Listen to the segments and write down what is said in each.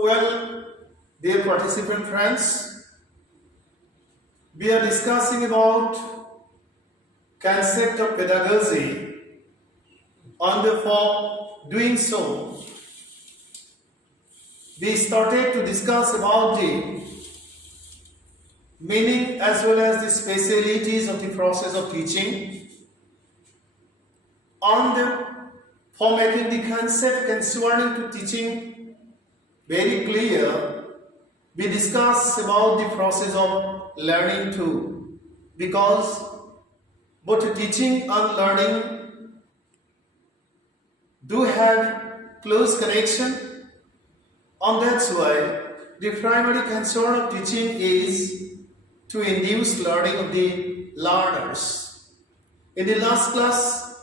Dear participant friends, we are discussing about concept of pedagogy, and for doing so, we started to discuss about the meaning as well as the specialities of the process of teaching, and for making the concept concerning to teaching very clear, we discuss about the process of learning too, because both teaching and learning do have close connection, and that's why the primary concern of teaching is to induce learning of the learners. In the last class,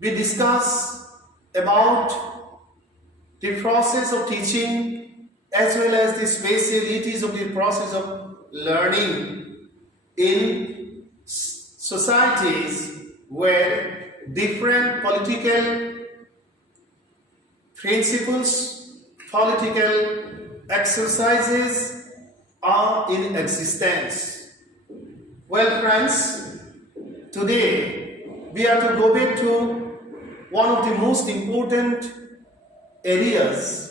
we discussed about the process of teaching as well as the specialities of the process of learning in societies where different political principles, political exercises are in existence. Well, friends, today we are to go back to one of the most important areas,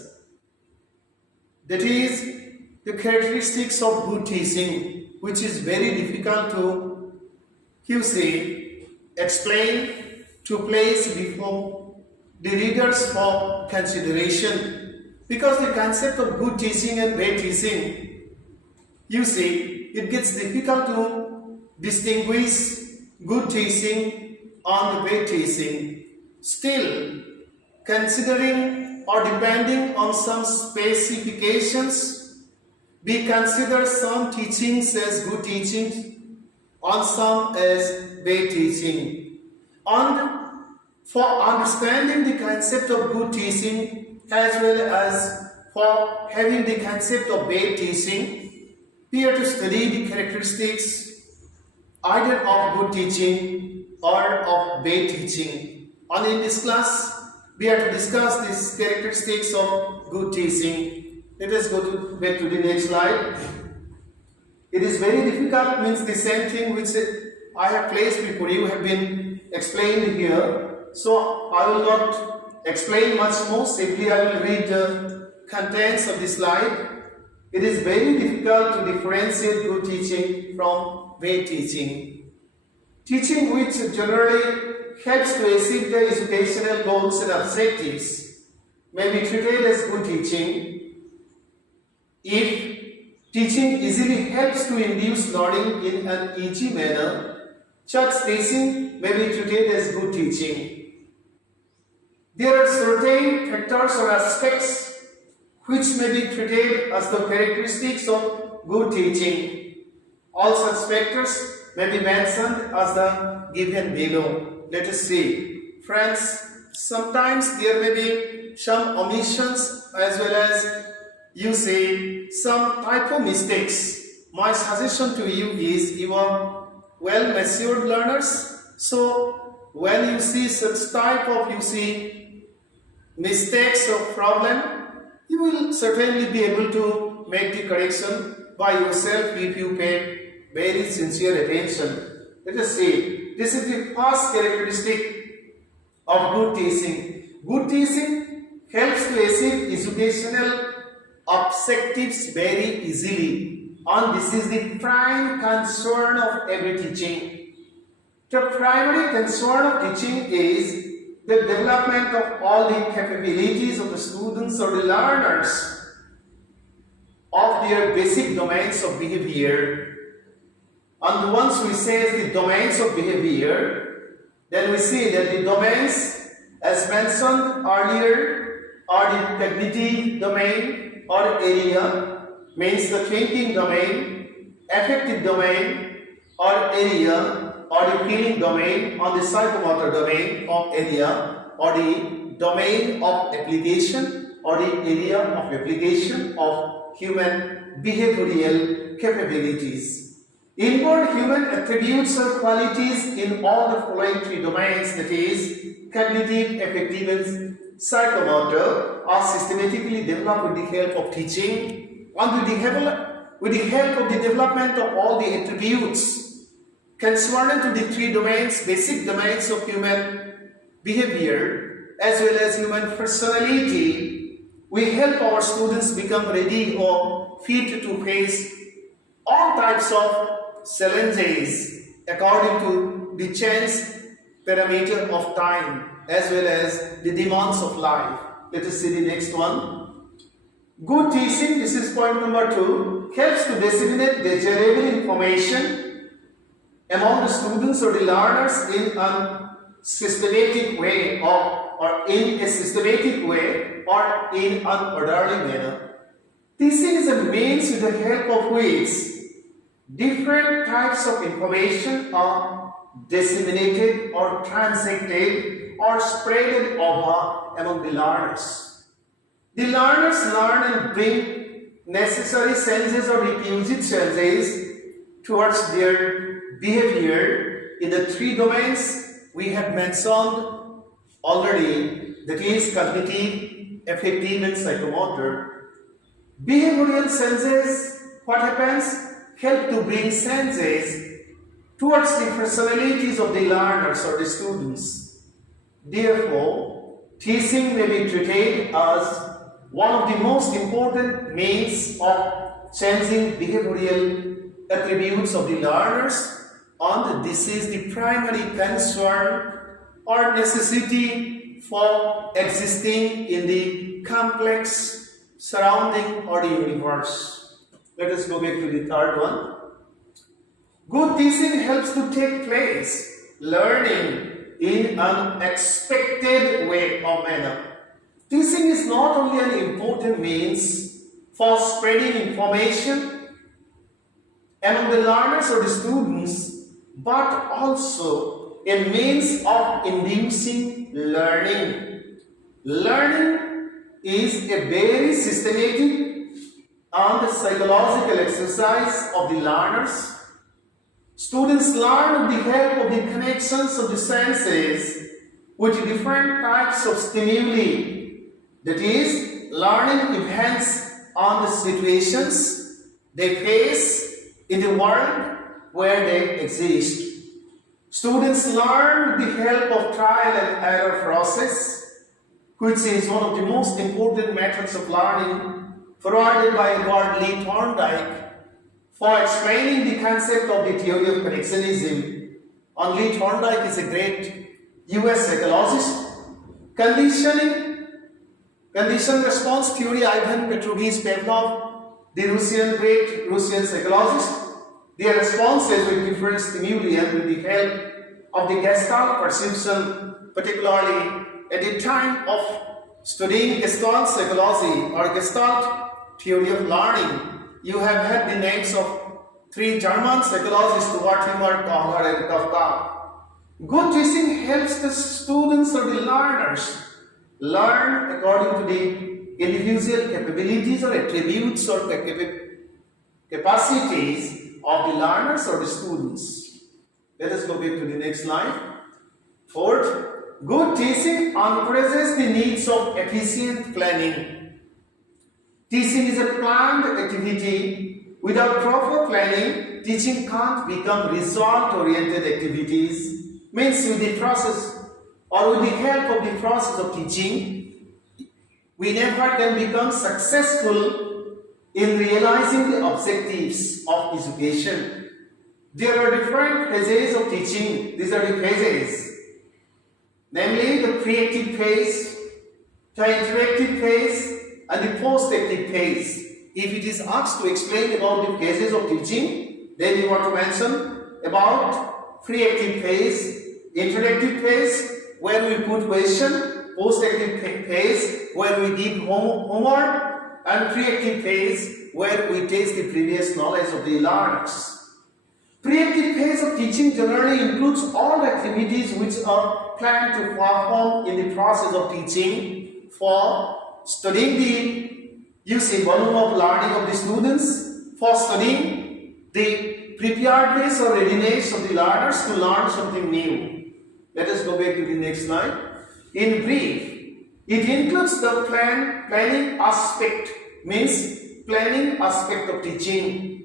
that is the characteristics of good teaching, which is very difficult to explain, to place before the readers for consideration, because the concept of good teaching and bad teaching, it gets difficult to distinguish good teaching and bad teaching. Still, considering or depending on some specifications, we consider some teachings as good teachings and some as bad teaching. And for understanding the concept of good teaching as well as for having the concept of bad teaching, we have to study the characteristics either of good teaching or of bad teaching. And in this class, we have to discuss these characteristics of good teaching. Let us go back to the next slide. It is very difficult, means the same thing which I have placed before you have been explained here. So I will not explain much more, simply I will read the contents of the slide. It is very difficult to differentiate good teaching from bad teaching. Teaching which generally helps to achieve the educational goals and objectives may be treated as good teaching. If teaching easily helps to induce learning in an easy manner, such teaching may be treated as good teaching. There are certain factors or aspects which may be treated as the characteristics of good teaching. All such factors may be mentioned as the given below. Let us see. Friends, sometimes there may be some omissions as well as some typo mistakes. My suggestion to you is, you are well matured learners, so when you see such type of mistakes or problem, you will certainly be able to make the correction by yourself if you pay very sincere attention. Let us see. This is the first characteristic of good teaching. Good teaching helps to achieve educational objectives very easily, and this is the prime concern of every teaching. The primary concern of teaching is the development of all the capabilities of the students or the learners of their basic domains of behavior. And once we say the domains of behavior, then we see that the domains, as mentioned earlier, are the cognitive domain or area, means the thinking domain, affective domain or area, or the feeling domain, or the psychomotor domain or area, or the domain of application or the area of application of human behavioral capabilities. Inward human attributes or qualities in all the following three domains, that is, cognitive, affective and psychomotor, are systematically developed with the help of teaching and with the help of the development of all the attributes concerning to the three domains, basic domains of human behavior as well as human personality. We help our students become ready or fit to face all types of challenges according to the chance parameter of time as well as the demands of life. Let us see the next one. Good teaching, this is point number 2, helps to disseminate desirable information among the students or the learners in a systematic way or in a systematic way or in an orderly manner. Teaching is a means with the help of which different types of information are disseminated or transacted or spread over among the learners. The learners learn and bring necessary senses or requisite senses towards their behavior in the three domains we have mentioned already, that is cognitive, affective and psychomotor. Behavioral senses, what happens? Help to bring senses towards the personalities of the learners or the students. Therefore, teaching may be treated as one of the most important means of changing behavioral attributes of the learners, and this is the primary concern or necessity for existing in the complex surrounding or the universe. Let us go back to the third one. Good teaching helps to take place, learning in an expected way or manner. Teaching is not only an important means for spreading information among the learners or the students, but also a means of inducing learning. Learning is a very systematic and psychological exercise of the learners. Students learn with the help of the connections of the senses with different types of stimuli. That is, learning events on the situations they face in the world where they exist. Students learn with the help of trial and error process, which is one of the most important methods of learning provided by Edward Lee Thorndike for explaining the concept of the theory of connectionism. And Lee Thorndike is a great US psychologist. Condition response theory, Ivan Petrovich Pavlov, the great Russian psychologist, their responses with different stimuli and with the help of the Gestalt perception, particularly at the time of studying Gestalt psychology or Gestalt theory of learning. You have heard the names of three German psychologists, Wertheimer, Kohler and Kafka. Good teaching helps the students or the learners learn according to the individual capabilities or attributes or capacities of the learners or the students. Let us go back to the next slide. Fourth, good teaching encourages the needs of efficient planning. Teaching is a planned activity. Without proper planning, teaching can't become result-oriented activities. Means with the process or with the help of the process of teaching, we never can become successful in realizing the objectives of education. There are different phases of teaching. These are the phases. Namely, the pre-active phase, the interactive phase, and the post-active phase. If it is asked to explain about the phases of teaching, then you want to mention about pre-active phase, interactive phase, where we put question, post-active phase, where we give homework, and pre-active phase, where we test the previous knowledge of the learners. Pre-active phase of teaching generally includes all the activities which are planned to perform in the process of teaching for studying the volume of learning of the students, for studying the preparedness or readiness of the learners to learn something new. Let us go back to the next slide. In brief, It includes the planning aspect, means planning aspect of teaching.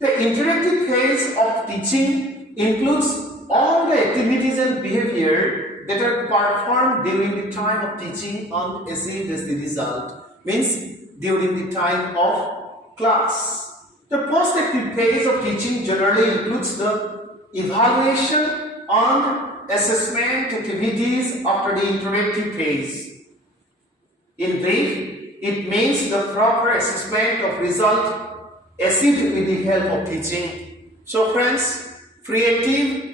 The interactive phase of teaching includes all the activities and behavior that are performed during the time of teaching and achieved as the result, means during the time of class. The post-active phase of teaching generally includes the evaluation and assessment activities after the interactive phase. In brief, it means the proper assessment of result achieved with the help of teaching. So friends, pre-active,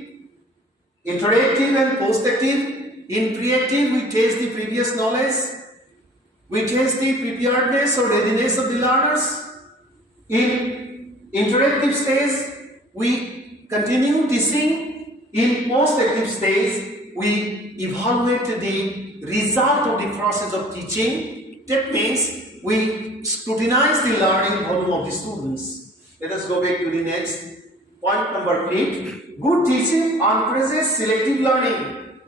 interactive and post-active. In pre-active, we test the previous knowledge. We test the preparedness or readiness of the learners. In interactive stage, we continue teaching. In post-active stage, we evaluate the result of the process of teaching. That means we scrutinize the learning volume of the students. Let us go back to the next point, number 8. Good teaching encourages selective learning.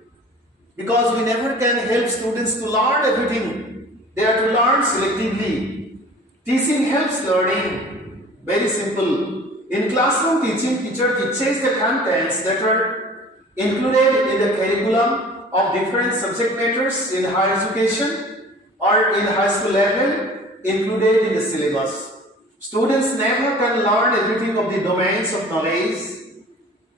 Because we never can help students to learn everything. They have to learn selectively. Teaching helps learning. Very simple. In classroom teaching, teacher teaches the contents that are included in the curriculum of different subject matters in higher education or in high school level, included in the syllabus. Students never can learn everything of the domains of knowledge.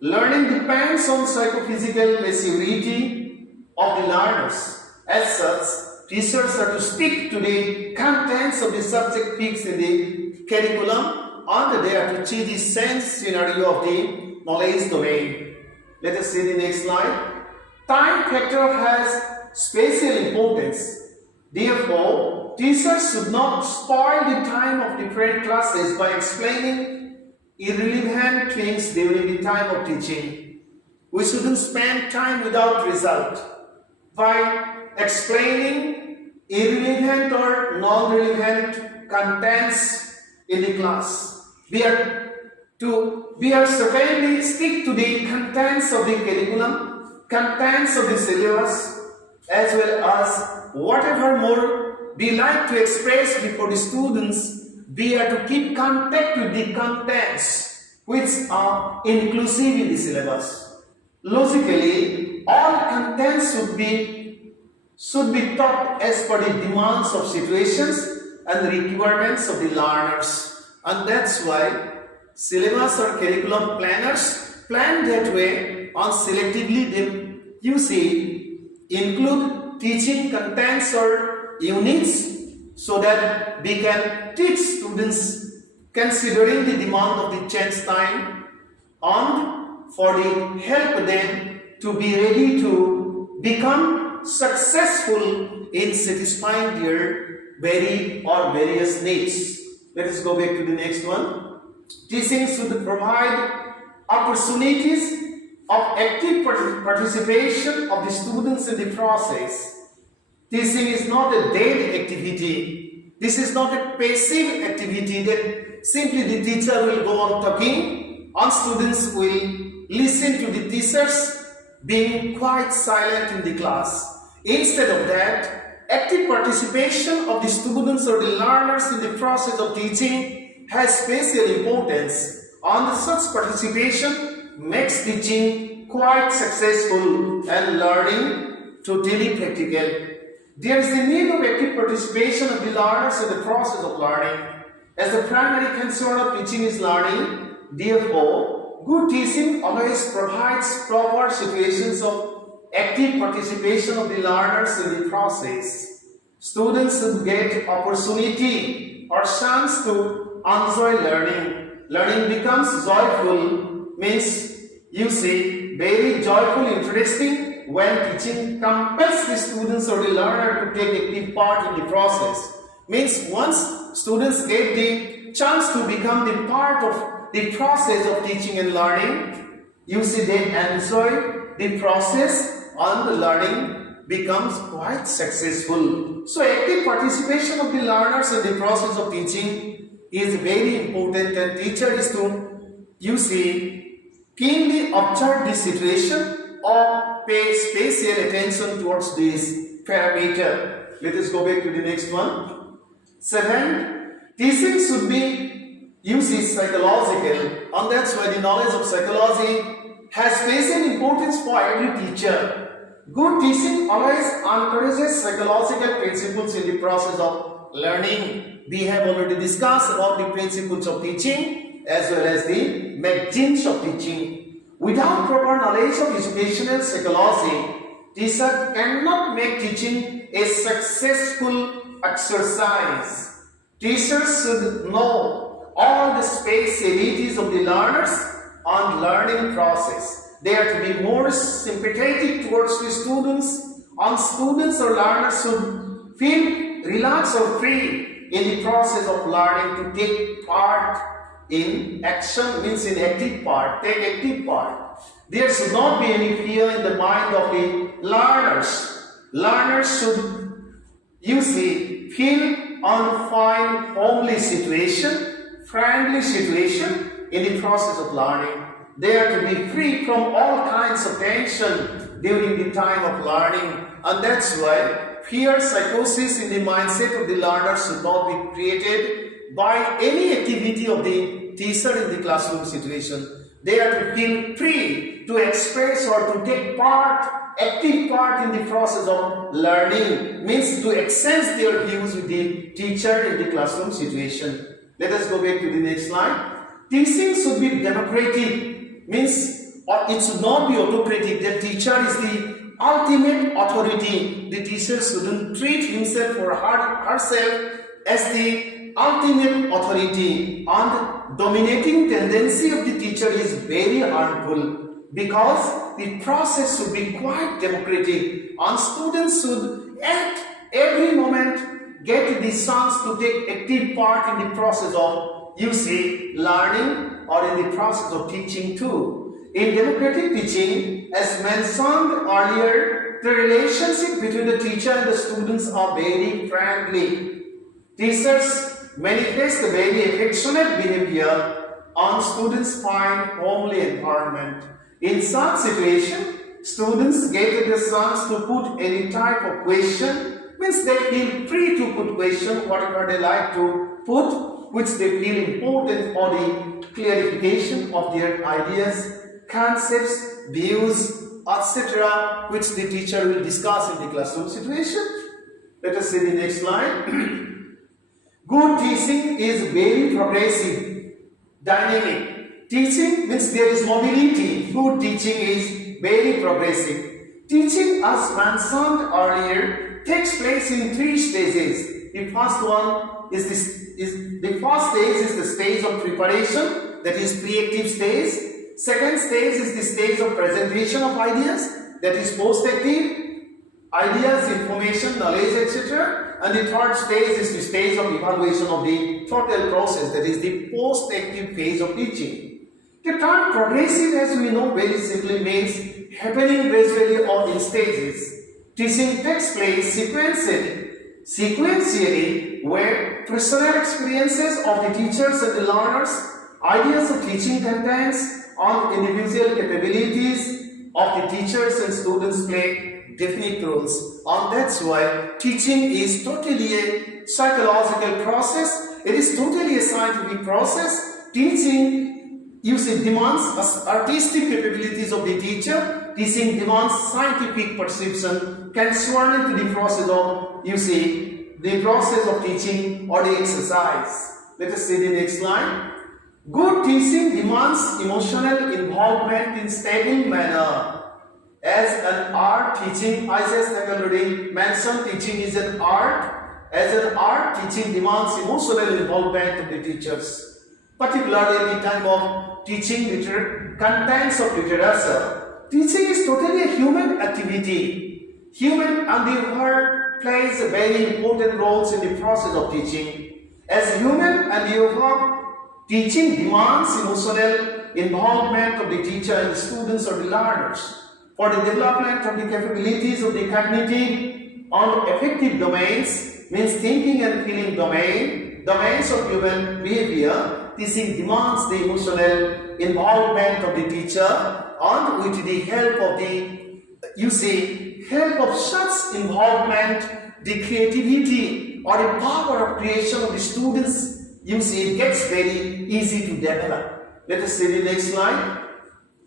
Learning depends on psychophysical maturity of the learners. As such, teachers are to stick to the contents of the subject fixed in the curriculum, and they are to achieve the sense scenario of the knowledge domain. Let us see the next slide. Time factor has special importance. Therefore, teachers should not spoil the time of different classes by explaining irrelevant things during the time of teaching. We shouldn't spend time without result by explaining irrelevant or non-relevant contents in the class. We are certainly stick to the contents of the curriculum, contents of the syllabus, as well as whatever more we like to express before the students. We are to keep contact with the contents which are inclusive in the syllabus. Logically, all contents should be taught as per the demands of situations and the requirements of the learners. And that's why syllabus or curriculum planners plan that way, and selectively include teaching contents or units so that we can teach students considering the demand of the chance time and for the help them to be ready to become successful in satisfying their various needs. Let us go back to the next one. Teaching should provide opportunities of active participation of the students in the process. Teaching is not a dead activity. This is not a passive activity that simply the teacher will go on talking and students will listen to the teachers being quite silent in the class. Instead of that, active participation of the students or the learners in the process of teaching has special importance, and such participation makes teaching quite successful and learning totally practical. There is the need of active participation of the learners in the process of learning, as the primary concern of teaching is learning. Therefore, good teaching always provides proper situations of active participation of the learners in the process. Students should get opportunity or chance to enjoy learning. Learning becomes joyful, means very joyful, interesting when teaching compels the students or the learner to take active part in the process. Means once students get the chance to become the part of the process of teaching and learning, they enjoy the process and the learning becomes quite successful. So active participation of the learners in the process of teaching is very important, and teacher is to keenly observe the situation or pay special attention towards this parameter. Let us go back to the next one. Second, teaching should be used is psychological, and that's why the knowledge of psychology has special importance for every teacher. Good teaching always encourages psychological principles in the process of learning. We have already discussed about the principles of teaching as well as the magazines of teaching. Without proper knowledge of educational psychology, teacher cannot make teaching a successful exercise. Teachers should know all the specialities of the learners and learning process. They are to be more sympathetic towards the students, and students or learners should feel relaxed or free in the process of learning to take part in action, means in active part, take active part. There should not be any fear in the mind of the learners. Learners should, you see, feel and find homely situation, friendly situation in the process of learning. They are to be free from all kinds of tension during the time of learning, and that's why fear, psychosis in the mindset of the learner should not be created by any activity of the teacher in the classroom situation. They are to feel free to express or to take part, active part in the process of learning, means to exchange their views with the teacher in the classroom situation. Let us go back to the next slide. Teaching should be democratic, means it should not be autocratic. The teacher is the ultimate authority. The teacher shouldn't treat himself or herself as the ultimate authority, and dominating tendency of the teacher is very harmful, because the process should be quite democratic and students should at every moment get the chance to take active part in the process of, you see, learning or in the process of teaching too. In democratic teaching, as mentioned earlier, the relationship between the teacher and the students are very friendly. Teachers manifest a very affectionate behavior and students find homely environment. In such situation, students get the chance to put any type of question, means they feel free to put question whatever they like to put, which they feel important for the clarification of their ideas, concepts, views, etc., which the teacher will discuss in the classroom situation. Let us see the next slide. Good teaching is very progressive, dynamic. Teaching means there is mobility. Good teaching is very progressive. Teaching, as mentioned earlier, takes place in 3 stages. The first one is the first stage is the stage of preparation, that is pre-active stage. Second stage is the stage of presentation of ideas, that is post-active, ideas, information, knowledge, etc. And the third stage is the stage of evaluation of the total process, that is the post-active phase of teaching. The term progressive, as we know, very simply means happening gradually or in stages. Teaching takes place sequentially, where personal experiences of the teachers and the learners, ideas of teaching contents, and individual capabilities of the teachers and students play definite roles. And that's why teaching is totally a psychological process. It is totally a scientific process. Teaching, you see, demands artistic capabilities of the teacher. Teaching demands scientific perception, can swirl into the process of, you see, the process of teaching or the exercise. Let us see the next slide. Good teaching demands emotional involvement in stable manner. As an art, teaching, I just have already mentioned, teaching is an art. As an art, teaching demands emotional involvement of the teachers, particularly at the time of teaching contents of literature. Teaching is totally a human activity. Human endeavor plays a very important role in the process of teaching. As human endeavor, teaching demands emotional involvement of the teacher and the students or the learners. For the development of the capabilities of the cognitive and affective domains, means thinking and feeling domains of human behavior, teaching demands the emotional involvement of the teacher, and with the help of the, you see, help of such involvement, the creativity or the power of creation of the students, you see, it gets very easy to develop. Let us see the next slide.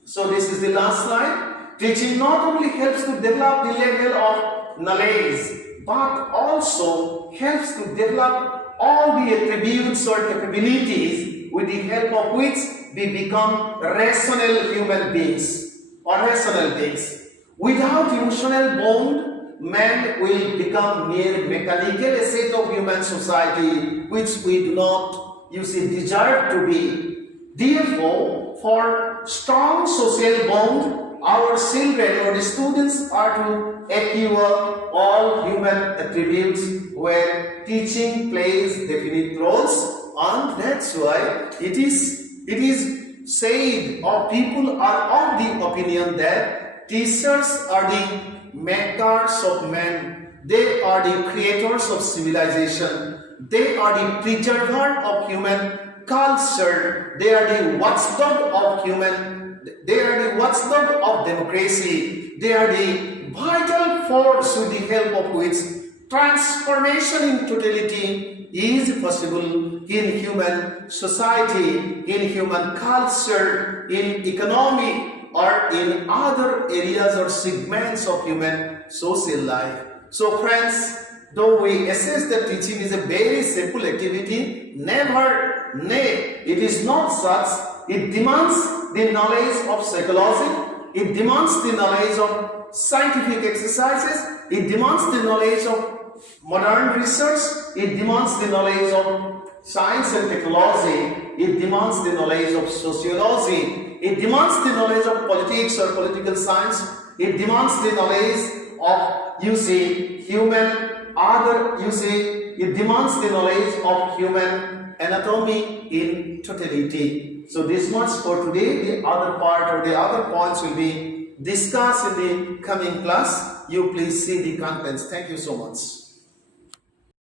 So this is the last slide. Teaching not only helps to develop the level of knowledge, but also helps to develop all the attributes or capabilities with the help of which we become rational human beings or rational beings. Without emotional bond, man will become mere mechanical asset of human society, which we do not, you see, deserve to be. Therefore, for strong social bond, our children or the students are to acquire all human attributes where teaching plays definite roles, and that's why it is said, or people are of the opinion that teachers are the makers of man. They are the creators of civilization. They are the preserver of human culture. They are the watchdog of they are the watchdog of democracy. They are the vital force with the help of which transformation in totality is possible in human society, in human culture, in economy, or in other areas or segments of human social life. So friends, though we assess that teaching is a very simple activity, nay, it is not such. It demands the knowledge of psychology, it demands the knowledge of scientific exercises, it demands the knowledge of modern research, it demands the knowledge of science and technology, it demands the knowledge of sociology, it demands the knowledge of politics or political science, it demands the knowledge of, you see, it demands the knowledge of human anatomy in totality. So this much for today. The other part or the other points will be discussed in the coming class. You please see the contents. Thank you so much.